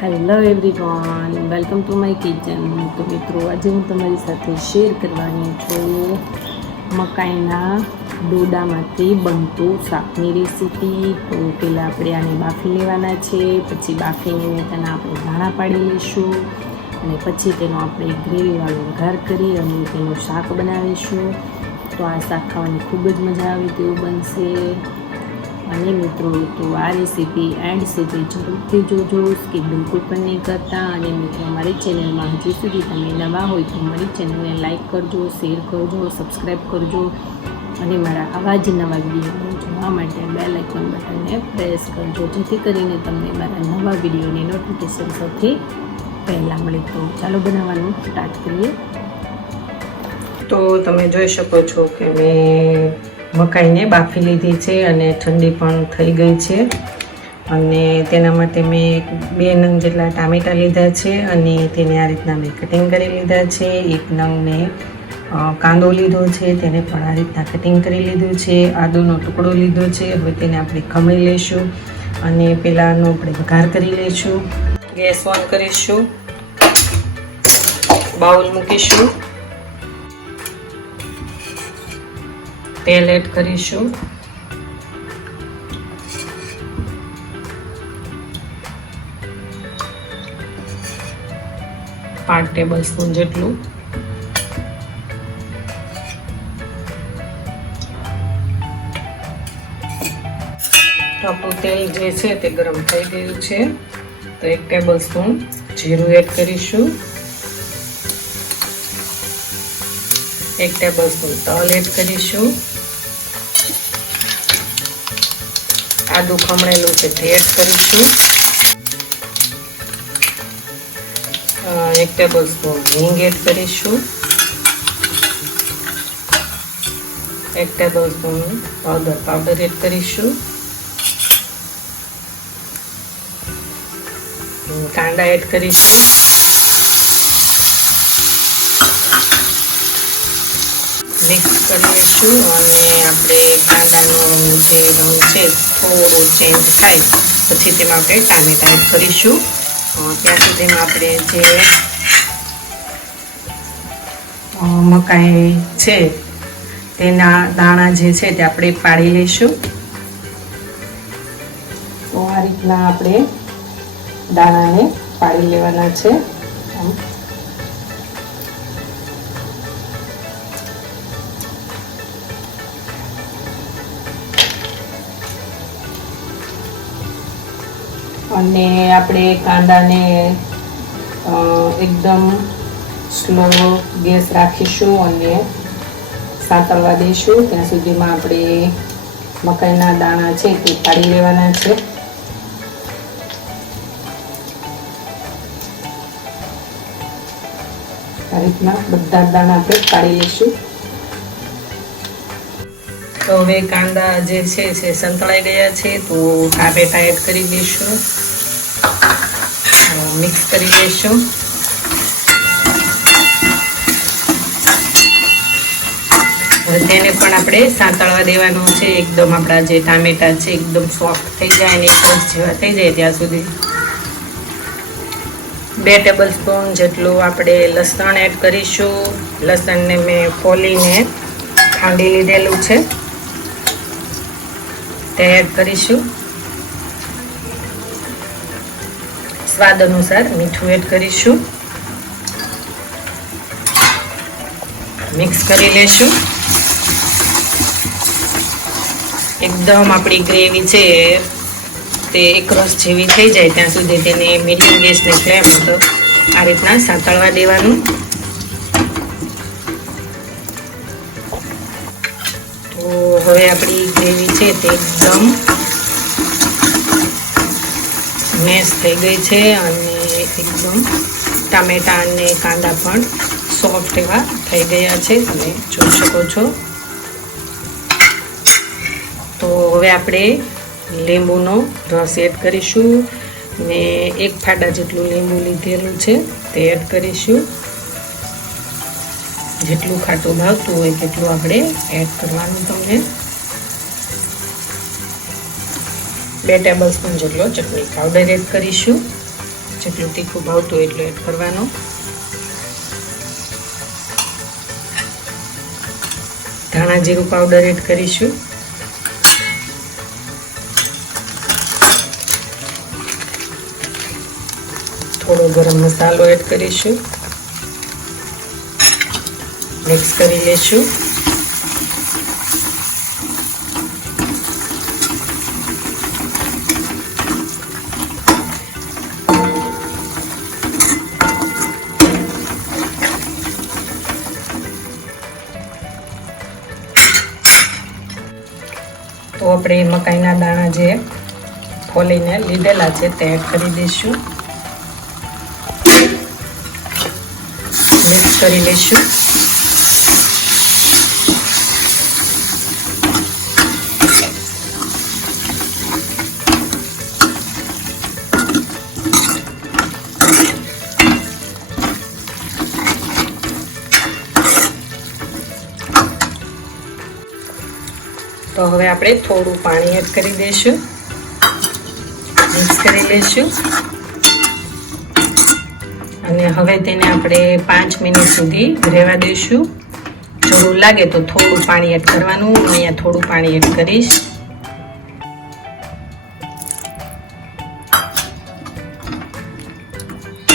Hello everyone, welcome to my kitchen. તો મિત્રો, આજે હું તમારી સાથે શેર કરવાની છું મકાઈના ડોડામાંથી બનતું શાકની રેસીપી। તો પહેલાં આપણે આને બાફી લેવાના છે, પછી બાફીને તેના આપણે દાણા પાડી લઈશું અને પછી તેનો આપણે ગ્રેવીવાળો વઘાર કરી અને તેનું શાક બનાવીશું। તો આ શાક ખાવાની ખૂબ જ મજા આવે તેવું બનશે। અને મિત્રો, તો આ રેસીપી એન્ડ સુધી જરૂરથી જોજો, સ્કીપ બિલકુલ પણ નહીં કરતા। અને મિત્રો, અમારી ચેનલમાં હજી સુધી તમે નવા હોય તો મારી ચેનલને લાઇક કરજો, શેર કરજો, સબસ્ક્રાઈબ કરજો અને મારા આવા જ નવા વિડીયો જોવા માટે બેલ આઇકન બટનને પ્રેસ કરજો, જેથી કરીને તમને મારા નવા વિડીયોની નોટિફિકેશન સૌથી પહેલાં મળે। તો ચાલો બનાવવાનું સ્ટાર્ટ કરીએ। તો તમે જોઈ શકો છો કે મેં મકાઈને બાફી લીધી છે અને ઠંડી પણ થઈ ગઈ છે। અને તેના માટે મેં 2 નંગ જેટલા ટામેટાં લીધા છે અને તેને આ રીતના મેં કટિંગ કરી લીધા છે। 1 નંગ મેં કાંદો લીધો છે, તેને પણ આ રીતના કટિંગ કરી લીધું છે। આદુનો ટુકડો લીધો છે, હવે તેને આપણે ખમણી લઈશું અને પહેલાંનો આપણે વઘાર કરી લઈશું। ગેસ ઓન કરીશું, બાઉલ મૂકીશું, તેલ એડ કરીશું, પાંચ ટેબલ સ્પૂન જેટલું, આપણું તેલ જે છે તે ગરમ થઈ ગયું છે તો 1 ટેબલ સ્પૂન જીરું એડ કરીશું, 1 ટેબલ સ્પૂન તલ એડ કરીશું, આદું ખમણેલું છે તે એડ કરીશું, 1 ટેબલ સ્પૂન હિંગ એડ કરીશું, 1 ટેબલ સ્પૂન હળદર પાવડર એડ કરીશું, કાંદા એડ કરીશું, મિક્સ કરી લઈશું અને આપણે કાંદાનો જે રંગ છે થોડો ચેન્જ થાય પછી તેમાં આપણે ટામેટાં એડ કરીશું। ત્યાં સુધીમાં આપણે જે મકાઈ છે તેના દાણા જે છે તે આપણે પાડી લઈશું। તો આ રીતના આપણે દાણાને પાડી લેવાના છે। અને આપણે કાંદાને એકદમ સ્લો ગેસ રાખીશું અને સાતળવા દઈશું। ત્યાં સુધીમાં આપણે મકાઈના દાણા છે તે પાડી લેવાના છે। આ રીતના બધા દાણા આપણે પાડી લઈશું। તો હવે કાંદા જે છે સંતળાઈ ગયા છે તો ટામેટા એડ કરી દઈશું, મિક્સ કરી દઈશું। હવે તેને પણ આપણે સાંતળવા દેવાનું છે, એકદમ આપણા જે ટામેટા છે એકદમ સોફ્ટ થઈ જાય અને એકદમ જેવા થઈ જાય ત્યાં સુધી। 2 ટેબલ સ્પૂન જેટલું આપણે લસણ એડ કરીશું, લસણને મેં ફોલીને ખાંડી લીધેલું છે તે એડ કરીશું, સ્વાદ અનુસાર મીઠું એડ કરીશું, મિક્સ કરી લેશું। એકદમ આપણી ગ્રેવી છે તે એકરસ જેવી થઈ જાય ત્યાં સુધી તેને મીડિયમ ગેસની ફ્લેમ પર આ રીતના સાંતળવા દેવાનું। તો હવે આપણી ગ્રેવી છે તે એકદમ મેશ થઈ ગઈ છે અને એકદમ ટામેટા અને કાંદા પણ સોફ્ટ એવા થઈ ગયા છે, તમે જોઈ શકો છો। તો હવે આપણે લીંબુનો રસ એડ કરીશું, મેં 1 ફાડા જેટલું લીંબુ લીધેલું છે તે એડ કરીશું। જેટલું ખાટું ભાવતું હોય તેટલું આપણે એડ કરવાનું તમને। 2 ટેબલ સ્પૂન જેટલો ચટણી પાવડર એડ કરીશું, જેટલું તીખું ભાવતું એટલું એડ કરવાનું. ધાણા જીરું પાવડર એડ કરીશું. થોડો ગરમ મસાલો એડ કરીશું. મિક્સ કરી લેશું. તો આપણે મકાઈના દાણા જે ફોલીને લીધેલા છે તે એડ કરી દઈશું. મિક્સ કરી લઈશું. તો હવે આપણે થોડું પાણી એડ કરી દઈશું. મિક્સ કરી લઈશું અને હવે તેને આપણે 5 મિનિટ સુધી રહેવા દઈશું. જરૂર લાગે તો થોડું પાણી એડ કરવાનું. હું અહીંયા થોડું પાણી એડ કરીશ.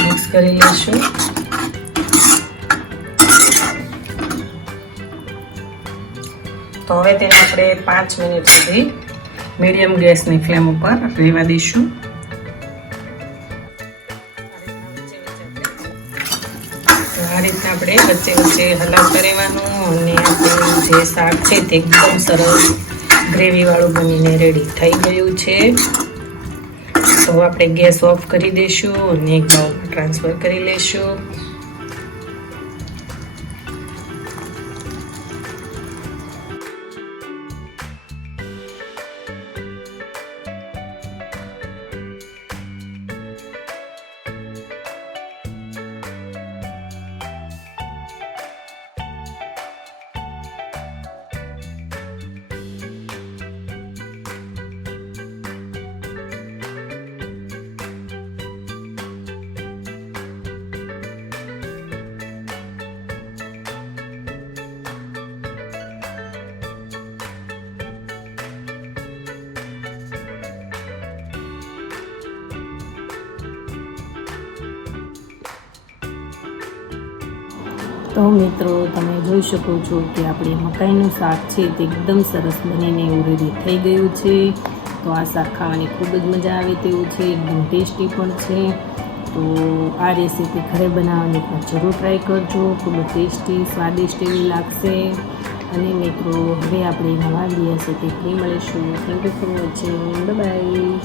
મિક્સ કરી લઈશું. તો હવે તેને આપણે 5 મિનિટ સુધી મીડિયમ ગેસની ફ્લેમ ઉપર રહેવા દઈશું. આ રીતના આપણે વચ્ચે વચ્ચે હલાવતા રહેવાનું અને આપણું જે શાક છે તે એકદમ સરસ ગ્રેવીવાળું બનીને રેડી થઈ ગયું છે. તો આપણે ગેસ ઓફ કરી દઈશું અને એક બાઉલમાં ટ્રાન્સફર કરી લઈશું. તો મિત્રો તમે જોઈ શકો છો કે આપણી મકાઈનું શાક છે તે એકદમ સરસ બનીને એવું રેડી થઈ ગયું છે. તો આ શાક ખાવાની ખૂબ જ મજા આવે તેવું છે. એકદમ ટેસ્ટી પણ છે. તો આ રેસીપી ઘરે બનાવવાની પણ જરૂર ટ્રાય કરજો. ખૂબ જ ટેસ્ટી સ્વાદિષ્ટ એવી લાગશે. અને મિત્રો હવે આપણે નવા વિડીયો સાથે ફરી મળીશું. Thank you for watching. Bye bye.